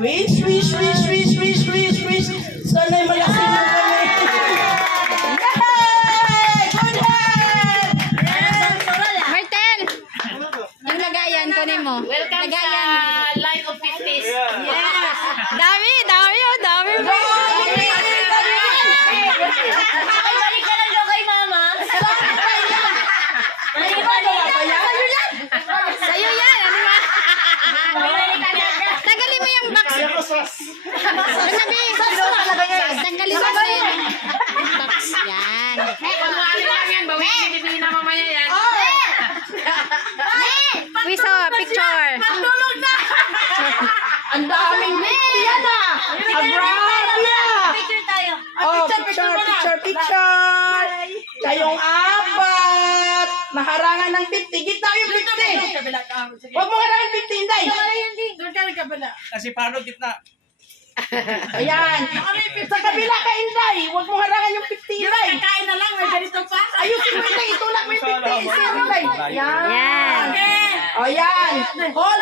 Wish, wish, wish, wish, wish, wish, wish. Sana'y malaking mo kami. Yay! Good head! Martel! Yung lagayan, kunin mo. Welcome lagayan. sa Line of 50s. Yes! Dami, dami, oh, dami. Balik ka lang kay mama. Sa'yo yan, ano ba? Tagalin mo yung box. Sabi, tanggalin mo na yung box. Yan. Ano lang yan, bawin na mamaya yan. Wiso, picture. Magtulog na! Ang daming yan ah! Abraham! Picture tayo. Oh, picture, picture, picture! Kayong apat! Naharangan ng 50. Gitna yung 50. Huwag mo harangan 50, Inday. Kasi paano gitna? Ayan. Sa kabila ka, Inday. Huwag mo harangan yung 50, Inday. Kain na lang, may ganito pa. Ayusin mo, Inday. Itulak mo yung 50. Inday. Yan. Yan. O, yan. Hold